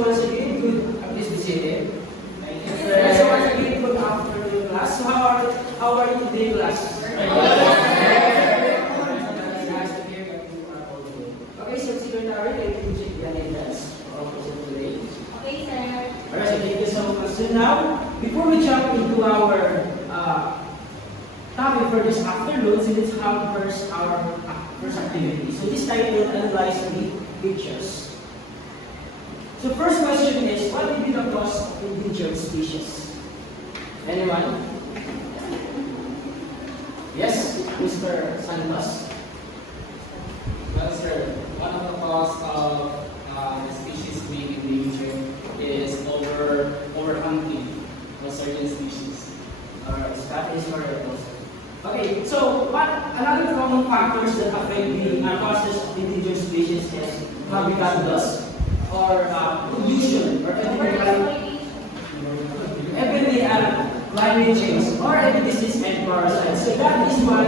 So once again, good, please be seated. So once again, good afternoon, class. So how are you today, class? Okay, so secretary, can you check the attendance for today? Okay, sir. Alright, so thank you so much. So now, before we jump into our topic for this afternoon, so let's have first our first activity. So this time we'll analyze the pictures. So first question is, what will be the cause of endangered species? Anyone? Yes, Mr. Santos. Well, sir, one of the cause of the species being endangered is overhunting of certain species. Alright, so that is correct also. Okay, so what another common factors that affect the causes of endangered species is habitat loss or pollution or everyday climate change or every disease and parasites. So that is why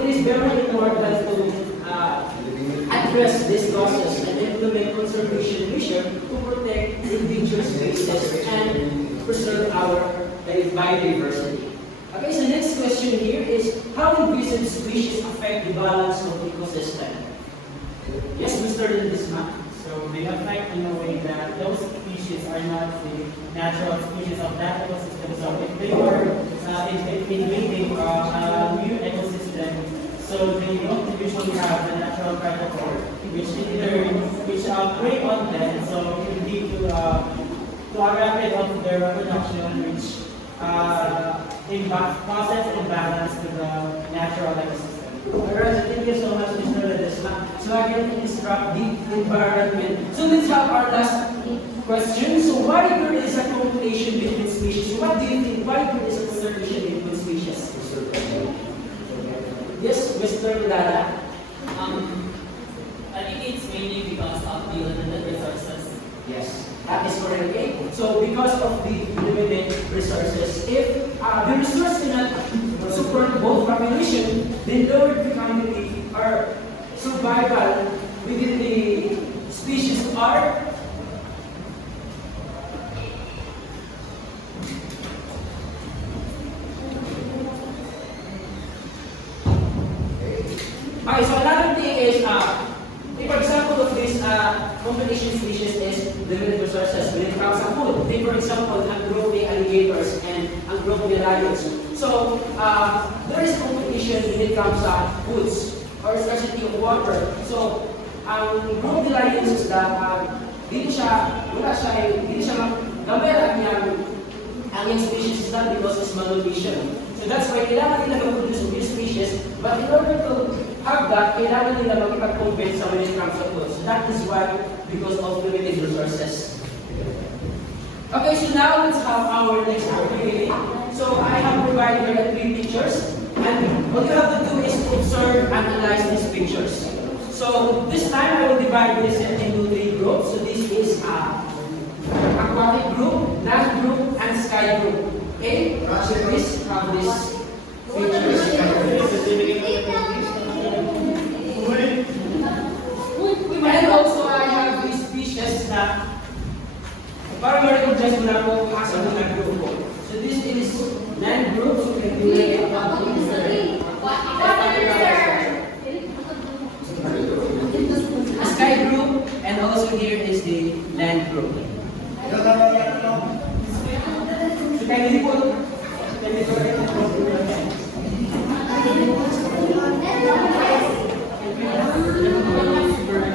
it is very important to address these causes and implement conservation mission to protect endangered species and preserve our biodiversity. Okay, so next question here is, how invasive species affect the balance of ecosystem? Yes, Mr. Lindisman. So they affect in a way that those species are not the natural species of that ecosystem. So if they were invading a new ecosystem, so they don't usually have the natural predator, which prey on them. So it will lead to a rapid of their reproduction, which causes imbalance to the natural ecosystem. Alright, thank you so much, Mr. Ledesma. So again, instruct the environment. So let's have our last question. So why there is a competition between species? What do you think? Why there is a competition between species? Yes, Mr. Lada. I think it's mainly because of the limited resources. Yes, that is correct. Okay? So because of the limited resources, if the resource cannot support both population, then lower economically or survival within the species are okay, so another thing is, if for example of this competition species is limited resources when it comes to food. Take for example, ungrowing alligators and ungrowing lions. So there is competition when it comes to foods or scarcity of water. So growing lions is that hindi siya gamit ang yung species is not because it's malnutrition. So that's why kailangan nila mag-produce of these species, but in order to have that, kailangan nila makipag-compete sa when it comes to food. So that is why, because of limited resources. Okay, so now let's have our next activity. So I have provided here 3 pictures, and what you have to do is to observe and analyze these pictures. So this time I will divide this into 3 groups. So this is aquatic group, land group, and sky group. Okay? So please have this pictures. And also I have these species na para ma-recognize mo na po sa mga grupo. So this is land group, so can you make it up? Sky group, and also here is the land group. So can you put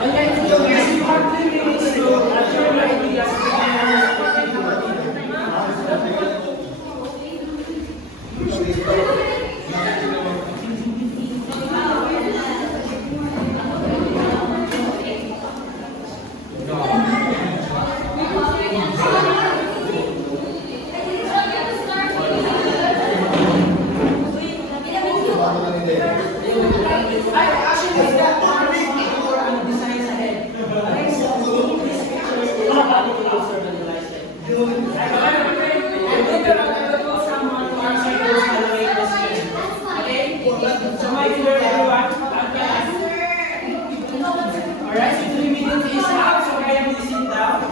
okay, so yes, you have 3 minutes to share your ideas. Alright, so 3 minutes is up, so kaya mo sit down.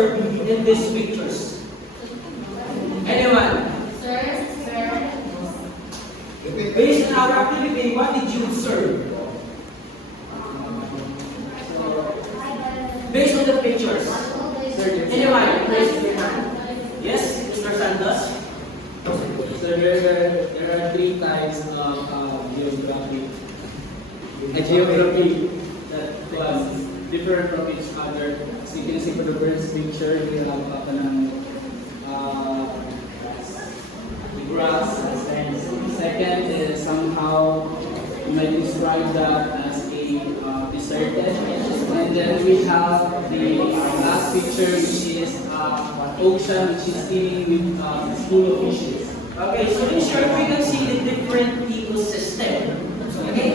observe in these pictures? Anyone? Based on our activity, what did you observe? Based on the pictures. Anyone? Raise your hand. Yes, Mr. Santos? So there are three types of geography that was different from each other. So you can see for the first picture, we have the grass. Second is somehow you might describe that as a deserted. And then we have the last picture, which is ocean, which is dealing with school of fishes. Okay, so in short, we can see the different ecosystem. Okay?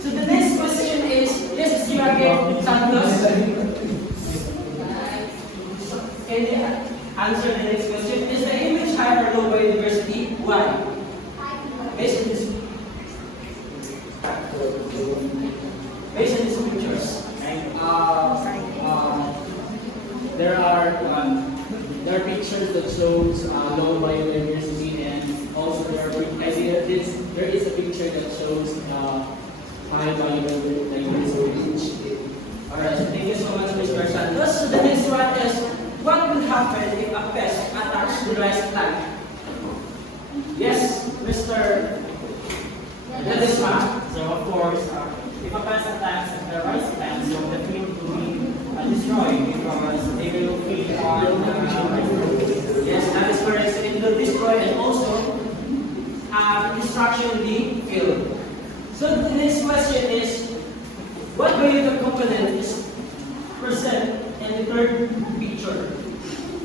So the next question is, yes, Mr. Market Santos. Can you answer the next question? Is the image high or low biodiversity? Why? Based on this pictures. There are pictures that shows low biodiversity, and also there is a picture that shows high biodiversity. Alright, so thank you so much, Mr. Santos. So the next one is, what will happen if a pest attacks the rice plant? Yes, Mr. Ledesma. So of course, if a pest attacks the rice plants, so the field will be destroyed because they will feed on Yes, that is correct. So it will destroy and also destruction in the field. So the next question is, what biological component is present in the third picture?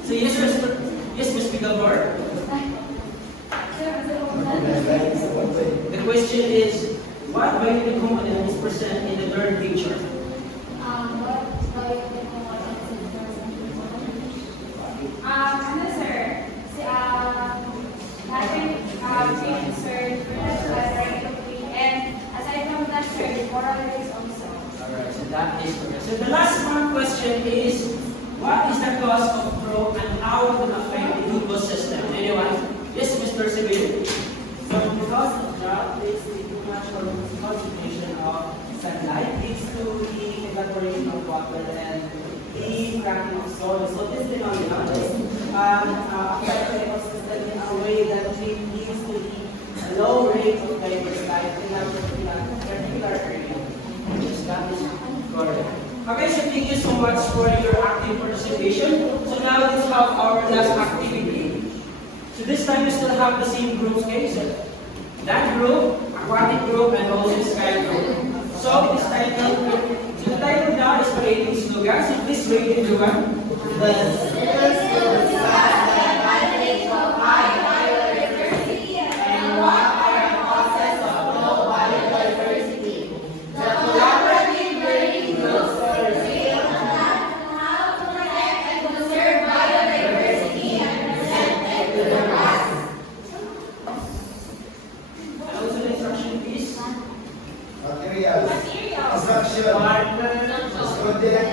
So yes, Ms. Picalbar. The question is, what biological component is present in the third picture? Ano sir? Natin sir, and aside from that sir, the moral is also. Alright, so that is correct. So the last one question is, what is the cause of drought and how it will affect the ecosystem? Anyone? Yes, Mr. Seville. So because of drought, leads to too much concentration of sunlight, leads to the evaporation of water and the cracking of soil. So this phenomenon is affect the ecosystem in a way that leads to the low rate of diverse life in a particular area. Yes, that is correct. Okay, so thank you so much for your active participation. So now let's have our last activity. So this time we still have the same groups, okay? So that group, aquatic group, and also sky group. So it is titled, so the title now is creating slogan. So please read everyone. And also the instruction please. Materials. Instruction. Student.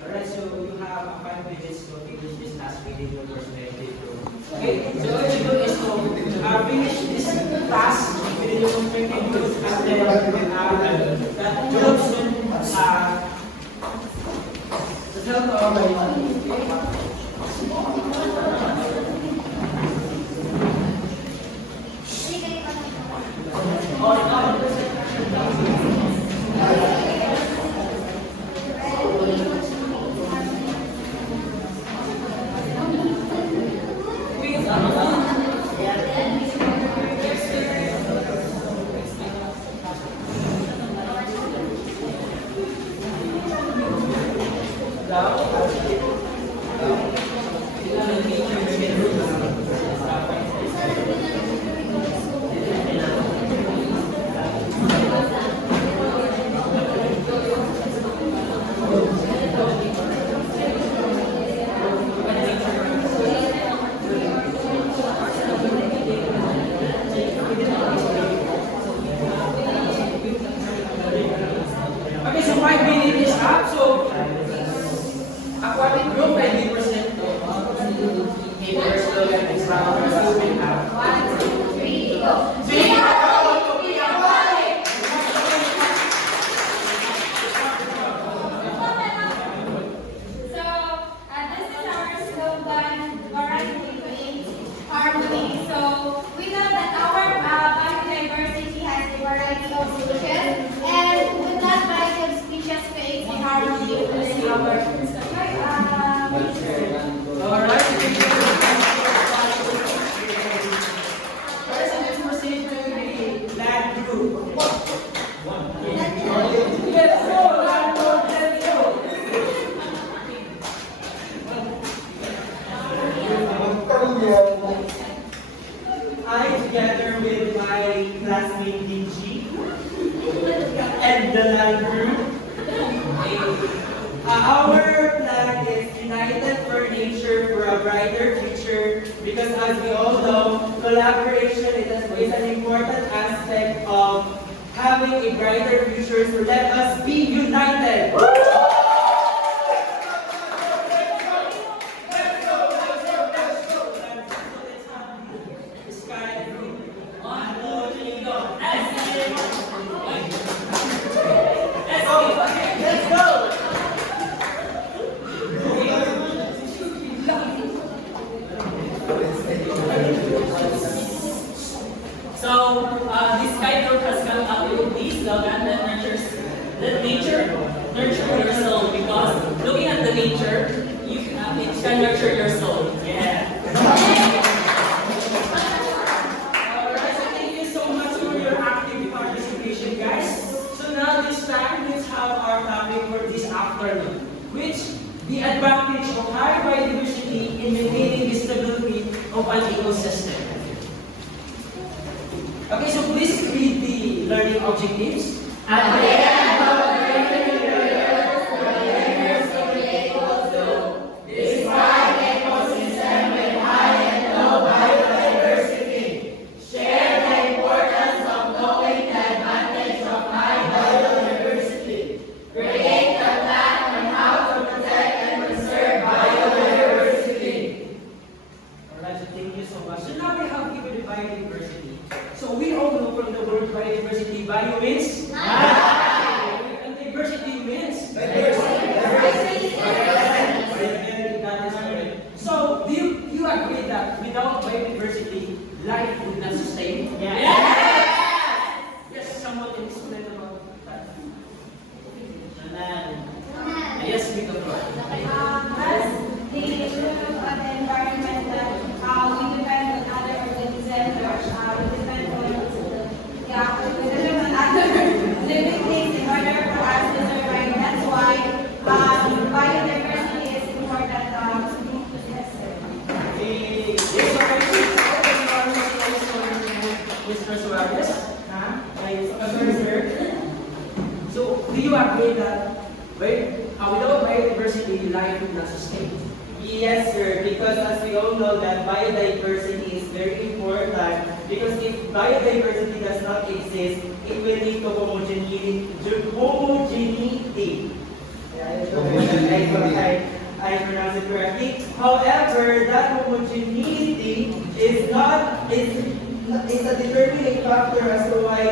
Alright, so you have 5 minutes to finish this task within your perspective. Okay, so what you do is to finish this task within your perspective group, and then that groups will help to organize. Okay? I, together with my classmate Dingy and the land group, our plan is United for Nature for a Brighter Future, because as we all know, collaboration is an important aspect of having a brighter future, so let us be united. So, this sky group has come up with this slogan that nature nurture your soul, because looking at the nature, it can nurture your soul. Yeah. Alright, so thank you so much for your active participation, guys. So now this time, let's have our topic for this afternoon, which the advantage of high biodiversity in maintaining the stability of an ecosystem. Okay, so please read the learning objectives. Alright, so thank you so much. So now we have given the biodiversity. So we all know from the word biodiversity, bio means and diversity means diversity. That is correct. So do you agree that without biodiversity, life would not sustain? Yes, someone can explain about that. Yes, we can. As the issue of the environment that we depend on other organisms, we depend on other living things in order for us to survive. That's why biodiversity is important to be possessed. Mr. Suarez, so do you agree that without biodiversity, life would not sustain? Yes, sir, because as we all know that biodiversity is very important, because if biodiversity does not exist, it will lead to homogeneity. I pronounce it correctly. However, that homogeneity is a determining factor as to why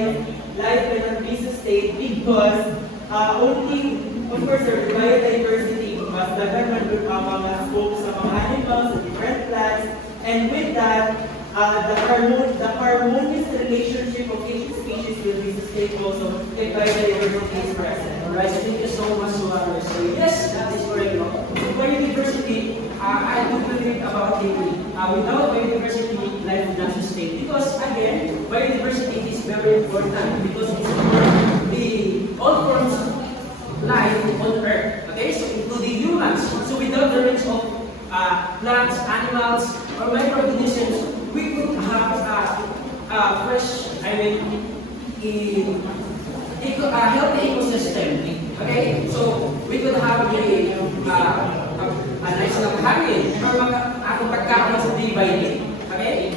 life cannot be sustained, because of course, sir, biodiversity, mas dagan man mga scope sa mga animals, sa different plants, and with that, the harmonious relationship of each species will be sustained also if biodiversity is present. Alright, so thank you so much, Suarez. So yes, that is correct. No? So biodiversity, I do believe about the without biodiversity, life would not sustain. Because again, biodiversity is very important because it's the all forms of life on Earth. Okay, so including humans. So without the range of plants, animals, or microorganisms, we could have a healthy ecosystem. Okay, so we could have a nice na hangin or akong pagkakaroon sa day by day. Okay?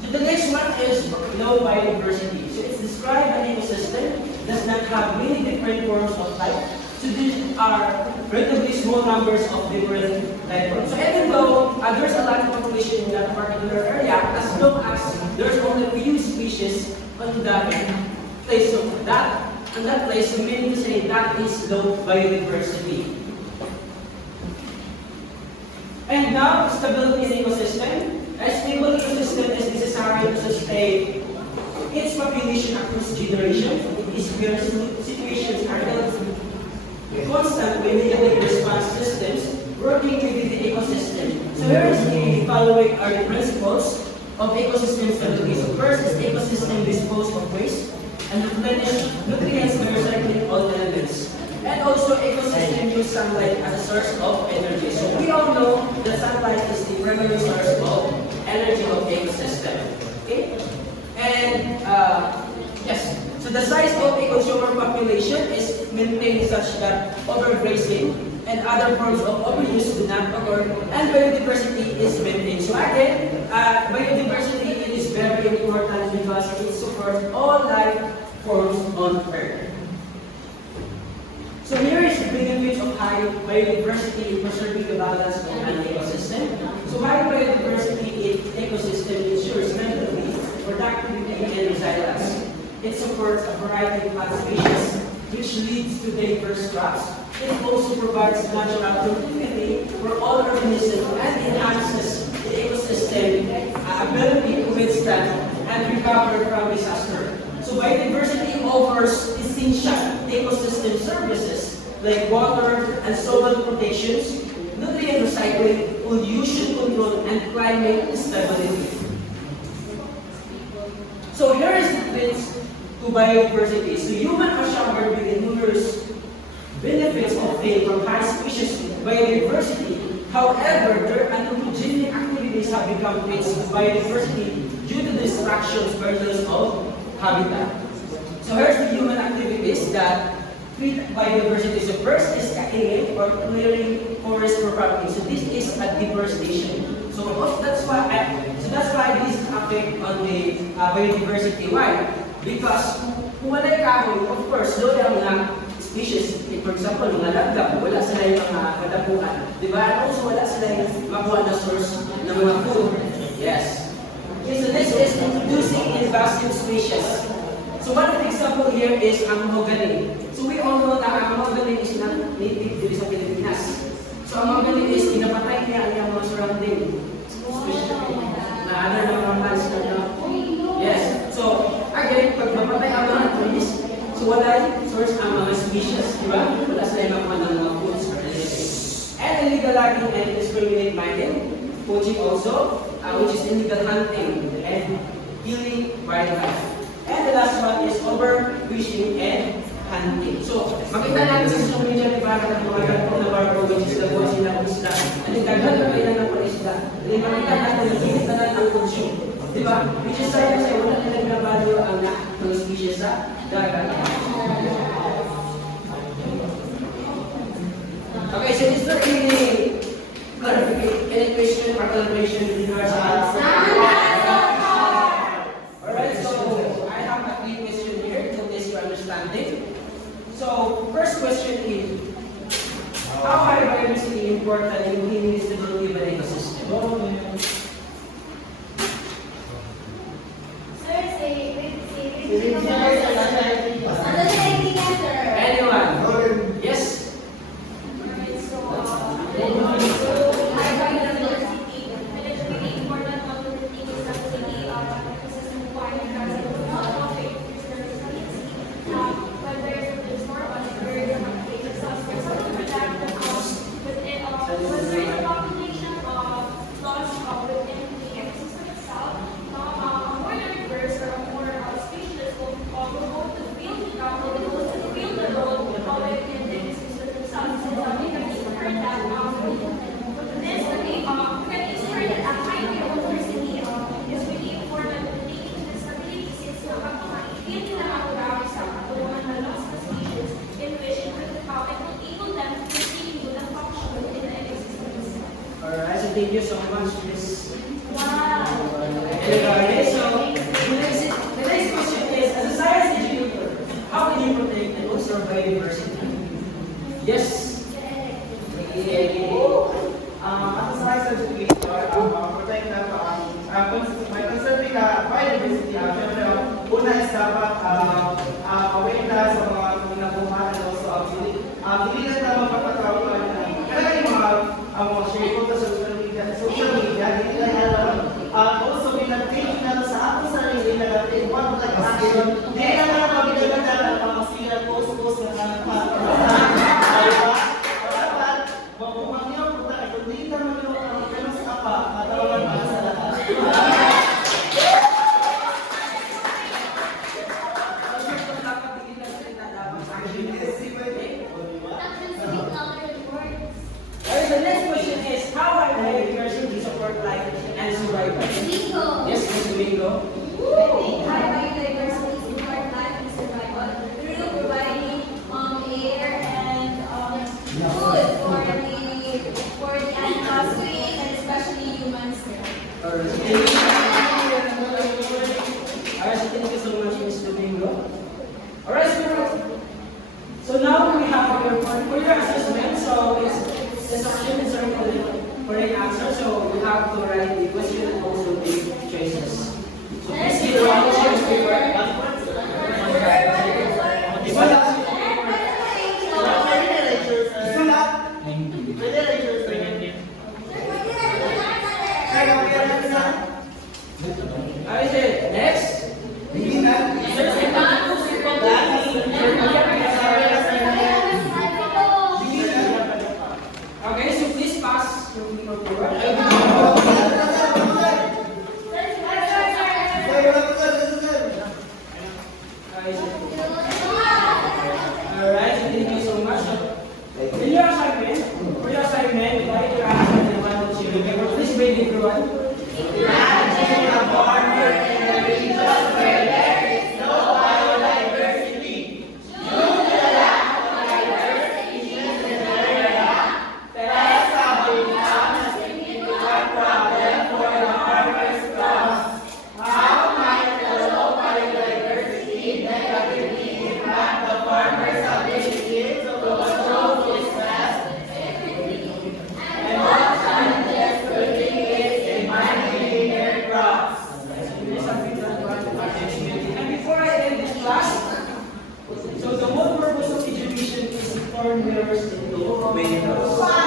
So the next one is low biodiversity. So it's described an ecosystem does not have many different forms of life. So these are relatively small numbers of different life forms. So even though there's a lot of population in that particular area, as long as there's only a few species on that place, so on that place, we mean to say that is low biodiversity. And now, stability in ecosystem. A stable ecosystem is necessary to sustain its population across generations. It is where situations are held constant with negative response systems working within the ecosystem. So here is the following are the principles of ecosystem stability. So first is ecosystem dispose of waste and replenish nutrients by recycling all elements. And also ecosystem use sunlight as a source of energy. So we all know that sunlight is the primary source of energy of ecosystem. Okay? And yes, so the size of a consumer population is maintained such that overgrazing and other forms of overuse do not occur, and biodiversity is maintained. So again, biodiversity is very important because it supports all life forms on Earth. So here is the benefits of high biodiversity in preserving the balance of an ecosystem. So high biodiversity in ecosystem ensures stability, productivity, and resilience. It supports a variety of plant species, which leads to diverse crops. It also provides natural continuity for all organisms and enhances the ecosystem ability to withstand and recover from disaster. So biodiversity offers essential ecosystem services like water and soil protections, nutrient recycling, pollution control, and climate stability. So here is the twins to biodiversity. So humans are showered with numerous benefits obtained from high species biodiversity. However, their anthropogenic activities have become threats to biodiversity due to distractions by loss of habitat. So here's the human activities that treat biodiversity. So first is killing or clearing forest for farming. So this is a deforestation. So that's why this affect on the biodiversity. Why? Because kung wala yung kahoy, of course, low ang mga species. For example, mga langgam, wala sila yung mga kadapuan. Diba? And also, wala sila yung makuha na source ng mga food. Yes. Okay, so this is introducing invasive species. So one example here is ang mahogany. So we all know na ang mahogany is not native dito sa Pilipinas. So ang mahogany is pinapatay niya ang mga surrounding species na other na mga plants na. Yes. So again, pag mapatay ang mga trees, so wala yung source ang mga species, di ba? Wala sila yung makuha ng mga foods or anything. And illegal logging and indiscriminate mining, poaching also, which is illegal hunting and killing wildlife. And the last one is overfishing and hunting. So, makita natin sa social media, di ba, ng mga ganito na barco, which is the boss nila ng isda. At yung dagdag na kailan ng mga isda. Hindi makita natin, hindi na lang ang consume. Di ba? Which is sayang sa'yo, wala nilang nabalyo ang mga species sa dagat. Okay, so is there any clarification, any question or clarification with regards to alright, so I have a key question here to this understanding. So, first question is, how high biodiversity important in maintaining the stability of an ecosystem? Anyone? Yes? Alright, so thank you so much, Miss. Anyway, so the next question is, as a science educator, how can you protect and conserve biodiversity? Yes? As a science educator, protect by conserving biodiversity, syempre, una is dapat aware na sa mga nabuhan and also pilihan na magpapatawag kaya yung mga share ko sa social media, hindi lang alam. Also, pinag-take na sa ako sarili na natin, one like action, hindi na lang pag-ilaganda ng mga sila post na dapat, mabuhang niyo, kung hindi ka mag-ilong ang kanos ka pa, matawagan pa sa lahat. Domingo? I think high biodiversity is important life and survival through providing air and food for the animals to eat and especially humans. Alright, thank you so much, Ms. Domingo. Alright, so now we have for your assessment. So it's action is correct answer. So you have to write the question and also the choices. So please see the one choice paper. I said next. Okay, so please pass your paper forward. Alright, so thank you so much. For your assignment, write your answer in the one sheet of paper. Please read it, everyone. And before I end this class, so the whole purpose of education is to turn mirrors into windows.